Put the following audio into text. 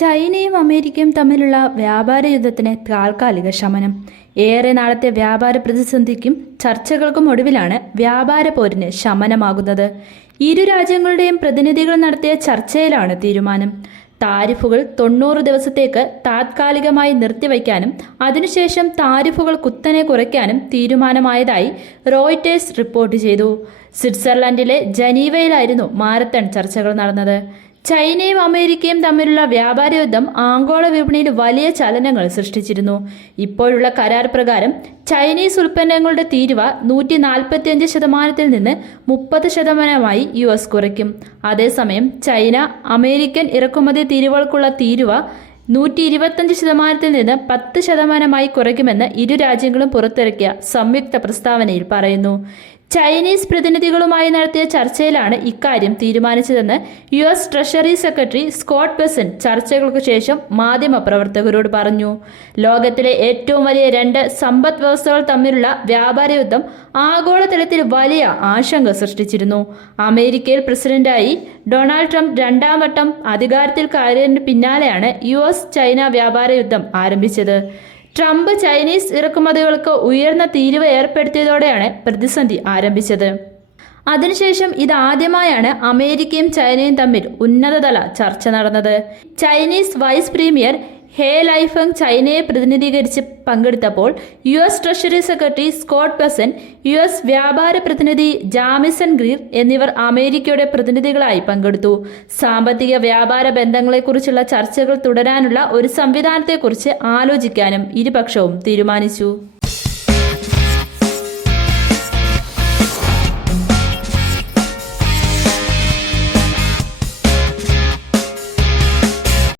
ചൈനയും അമേരിക്കയും തമ്മിലുള്ള വ്യാപാര യുദ്ധത്തിന് താൽക്കാലിക ശമനം. ഏറെ നാളത്തെ വ്യാപാര പ്രതിസന്ധിക്കും ചർച്ചകൾക്കും ഒടുവിലാണ് വ്യാപാര പോരിന് ശമനമാകുന്നത്. ഇരു രാജ്യങ്ങളുടെയും പ്രതിനിധികൾ നടത്തിയ ചർച്ചയിലാണ് തീരുമാനം. താരിഫുകൾ തൊണ്ണൂറ് ദിവസത്തേക്ക് താത്കാലികമായി നിർത്തിവയ്ക്കാനും അതിനുശേഷം താരിഫുകൾ കുത്തനെ കുറയ്ക്കാനും തീരുമാനമായതായി റോയിറ്റേഴ്സ് റിപ്പോർട്ട് ചെയ്തു. സ്വിറ്റ്സർലൻഡിലെ ജനീവയിലായിരുന്നു മാരത്തൺ ചർച്ചകൾ നടന്നത്. ചൈനയും അമേരിക്കയും തമ്മിലുള്ള വ്യാപാര യുദ്ധം ആഗോള വിപണിയിൽ വലിയ ചലനങ്ങൾ സൃഷ്ടിച്ചിരുന്നു. ഇപ്പോഴുള്ള കരാർ പ്രകാരം ചൈനീസ് ഉൽപ്പന്നങ്ങളുടെ തീരുവ നൂറ്റി നാൽപ്പത്തിയഞ്ച് ശതമാനത്തിൽ നിന്ന് മുപ്പത് ശതമാനമായി യു എസ് കുറയ്ക്കും. അതേസമയം ചൈന അമേരിക്കൻ ഇറക്കുമതി തീരുവകൾക്കുള്ള തീരുവ നൂറ്റി ഇരുപത്തഞ്ച് ശതമാനത്തിൽ നിന്ന് പത്ത് ശതമാനമായി കുറയ്ക്കുമെന്ന് ഇരു രാജ്യങ്ങളും പുറത്തിറക്കിയ സംയുക്ത പ്രസ്താവനയിൽ പറയുന്നു. ചൈനീസ് പ്രതിനിധികളുമായി നടത്തിയ ചർച്ചയിലാണ് ഇക്കാര്യം തീരുമാനിച്ചതെന്ന് U S treasury secretary Scott Bessent ചർച്ചകൾക്ക് ശേഷം മാധ്യമപ്രവർത്തകരോട് പറഞ്ഞു. ലോകത്തിലെ ഏറ്റവും വലിയ രണ്ട് സമ്പദ് വ്യവസ്ഥകൾ തമ്മിലുള്ള വ്യാപാര യുദ്ധം ആഗോളതലത്തിൽ വലിയ ആശങ്ക സൃഷ്ടിച്ചിരുന്നു. അമേരിക്കയിൽ പ്രസിഡന്റായി ഡൊണാൾഡ് ട്രംപ് രണ്ടാം വട്ടം അധികാരത്തിൽ കയറിയതിന് പിന്നാലെയാണ് യു എസ് ചൈന വ്യാപാര യുദ്ധം ആരംഭിച്ചത്. ട്രംപ് ചൈനീസ് ഇറക്കുമതികൾക്ക് ഉയർന്ന തീരുവ ഏർപ്പെടുത്തിയതോടെയാണ് പ്രതിസന്ധി ആരംഭിച്ചത്. അതിനുശേഷം ഇതാദ്യമായാണ് അമേരിക്കയും ചൈനയും തമ്മിൽ ഉന്നതതല ചർച്ച നടന്നത്. Chinese vice premier He Lifeng ചൈനയെ പ്രതിനിധീകരിച്ച് പങ്കെടുത്തപ്പോൾ U S treasury secretary Scott Bessent U S വ്യാപാര പ്രതിനിധി ജാമിസൺ ഗ്രീർ എന്നിവർ അമേരിക്കയുടെ പ്രതിനിധികളായി പങ്കെടുത്തു. സാമ്പത്തിക വ്യാപാര ബന്ധങ്ങളെക്കുറിച്ചുള്ള ചർച്ചകൾ തുടരാനുള്ള ഒരു സംവിധാനത്തെക്കുറിച്ച് ആലോചിക്കാനും ഇരുപക്ഷവും തീരുമാനിച്ചു.